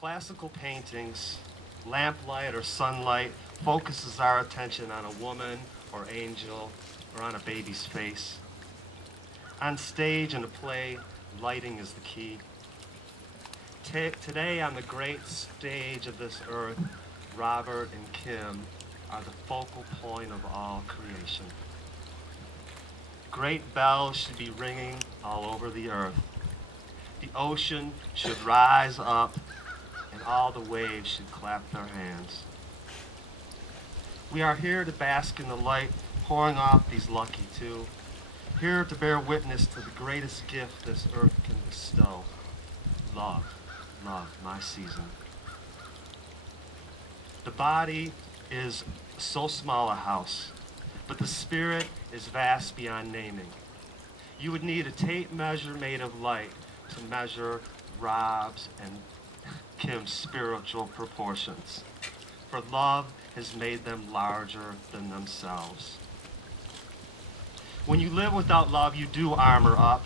classical paintings, lamplight or sunlight focuses our attention on a woman or angel or on a baby's face. On stage in a play, lighting is the key. Today on the great stage of this earth, Robert and Kim are the focal point of all creation. Great bells should be ringing all over the earth. The ocean should rise up and all the waves should clap their hands. We are here to bask in the light pouring off these lucky two, here to bear witness to the greatest gift this earth can bestow, love, love, my season. The body is so small a house, but the spirit is vast beyond naming. You would need a tape measure made of light to measure Rob's and Kim's spiritual proportions, for love has made them larger than themselves. When you live without love, you do armor up.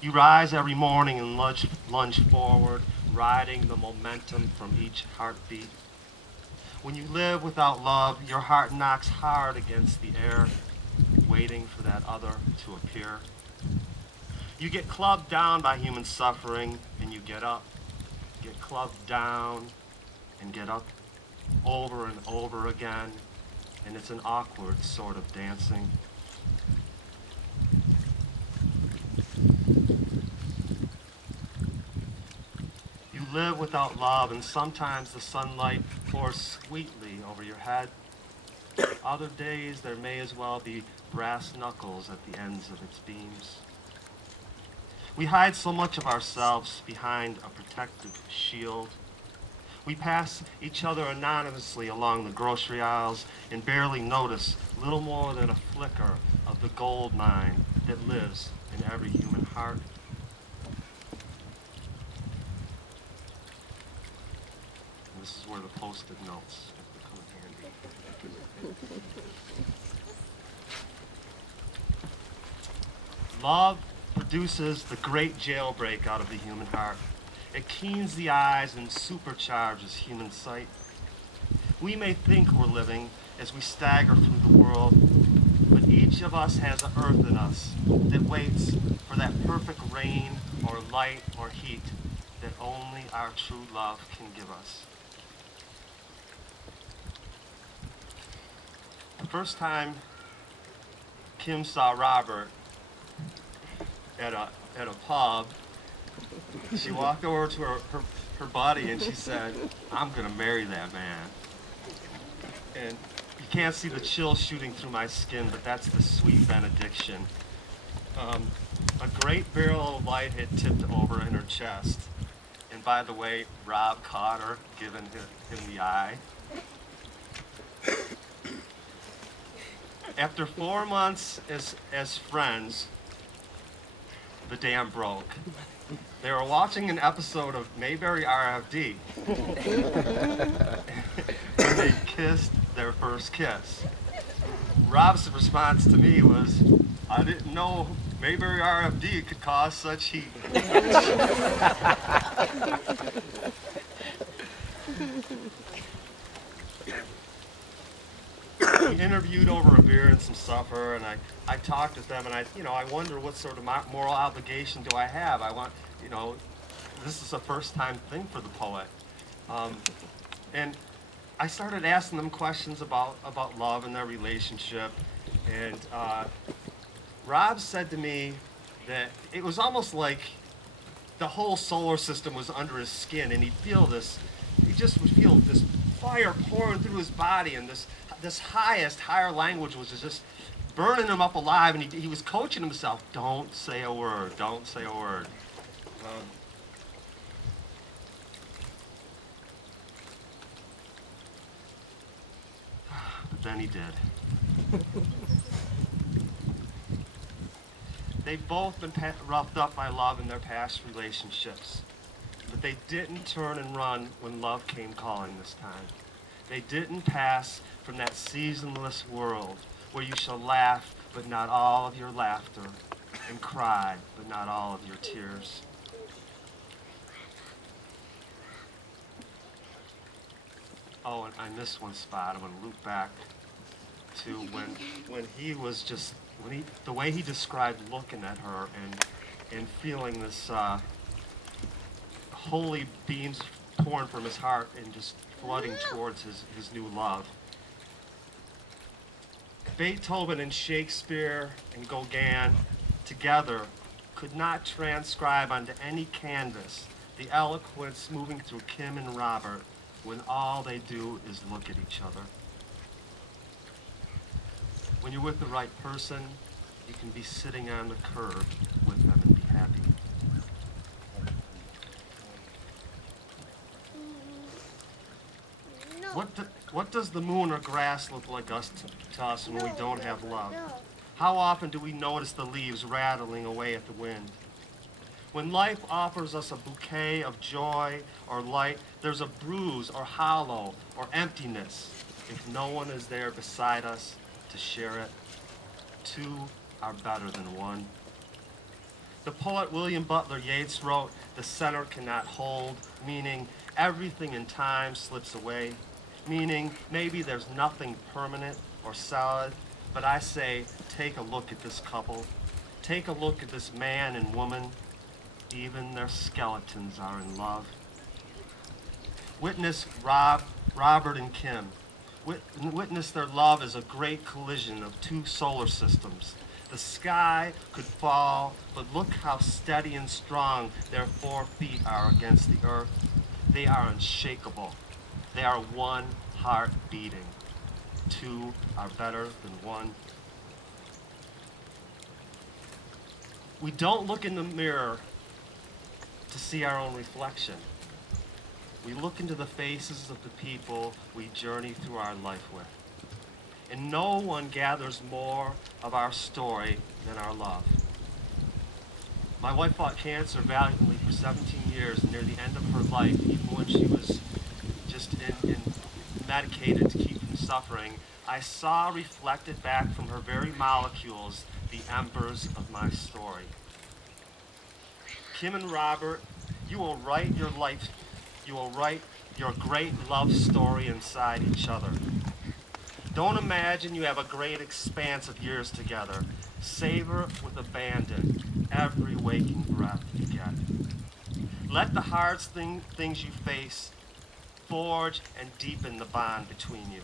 You rise every morning and lunge forward, riding the momentum from each heartbeat. When you live without love, your heart knocks hard against the air, waiting for that other to appear. You get clubbed down by human suffering, and you get up. Get clubbed down, and get up over and over again, and it's an awkward sort of dancing. You live without love, and sometimes the sunlight pours sweetly over your head. Other days there may as well be brass knuckles at the ends of its beams. We hide so much of ourselves behind a protective shield. We pass each other anonymously along the grocery aisles and barely notice little more than a flicker of the gold mine that lives in every human heart. And this is where the post-it notes have become handy. Love produces the great jailbreak out of the human heart. It keens the eyes and supercharges human sight. We may think we're living as we stagger through the world, but each of us has an earth in us that waits for that perfect rain or light or heat that only our true love can give us. The first time Kim saw Robert at a pub, she walked over to her buddy and she said, "I'm gonna marry that man." And you can't see the chill shooting through my skin, but that's the sweet benediction. A great barrel of light had tipped over in her chest. And by the way, Rob caught her, giving him the eye. After 4 months as friends, the dam broke. They were watching an episode of Mayberry RFD. And they kissed their first kiss. Rob's response to me was, "I didn't know Mayberry RFD could cause such heat." We interviewed over a beer and some supper, and I talked with them, and I wonder what sort of moral obligation do I have? This is a first-time thing for the poet. And I started asking them questions about love and their relationship, and Rob said to me that it was almost like the whole solar system was under his skin, and he just would feel this fire pouring through his body, and this higher language was just burning him up alive, and he was coaching himself, don't say a word, don't say a word. But then he did. They've both been roughed up by love in their past relationships, but they didn't turn and run when love came calling this time. They didn't pass from that seasonless world where you shall laugh, but not all of your laughter, and cry, but not all of your tears. Oh, and I missed one spot. I'm going to loop back to when he was just, the way he described looking at her and feeling this holy beams pouring from his heart and just flooding towards his new love. Beethoven and Shakespeare and Gauguin together could not transcribe onto any canvas the eloquence moving through Kim and Robert when all they do is look at each other. When you're with the right person, you can be sitting on the curb with them and be happy. No. What does the moon or grass look like to us when we don't have love? No. How often do we notice the leaves rattling away at the wind? When life offers us a bouquet of joy or light, there's a bruise or hollow or emptiness if no one is there beside us to share it. Two are better than one. The poet William Butler Yeats wrote, "The center cannot hold," meaning everything in time slips away, meaning maybe there's nothing permanent or solid, but I say, take a look at this couple. Take a look at this man and woman. Even their skeletons are in love. Witness Robert and Kim. Witness their love as a great collision of two solar systems. The sky could fall, but look how steady and strong their 4 feet are against the earth. They are unshakable. They are one heart beating. Two are better than one. We don't look in the mirror to see our own reflection. We look into the faces of the people we journey through our life with. And no one gathers more of our story than our love. My wife fought cancer valiantly for 17 years, and near the end of her life, even when she was just medicated to keep from suffering, I saw reflected back from her very molecules the embers of my story. Kim and Robert, you will write your life, you will write your great love story inside each other. Don't imagine you have a great expanse of years together. Savor with abandon every waking breath you get. Let the hard things you face forge and deepen the bond between you.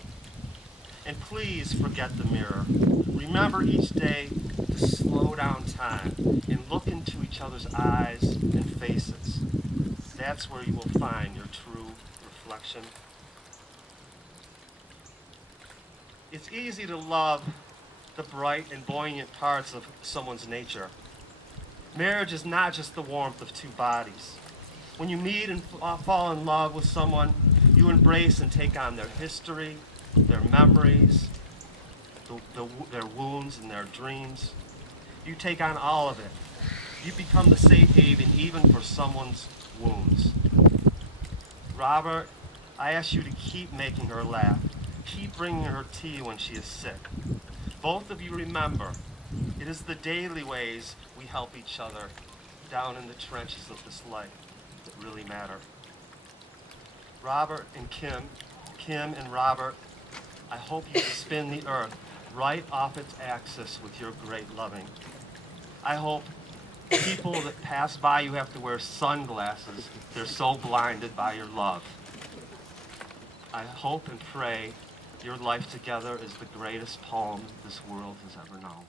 And please forget the mirror. Remember each day to slow down time and look into each other's eyes and faces. That's where you will find your true reflection. It's easy to love the bright and buoyant parts of someone's nature. Marriage is not just the warmth of two bodies. When you meet and fall in love with someone, you embrace and take on their history, their memories, their wounds and their dreams. You take on all of it. You become the safe haven even for someone's wounds. Robert, I ask you to keep making her laugh. Keep bringing her tea when she is sick. Both of you remember, it is the daily ways we help each other down in the trenches of this life that really matter. Robert and Kim and Robert, I hope you spin the earth right off its axis with your great loving. I hope people that pass by you have to wear sunglasses. They're so blinded by your love. I hope and pray your life together is the greatest poem this world has ever known.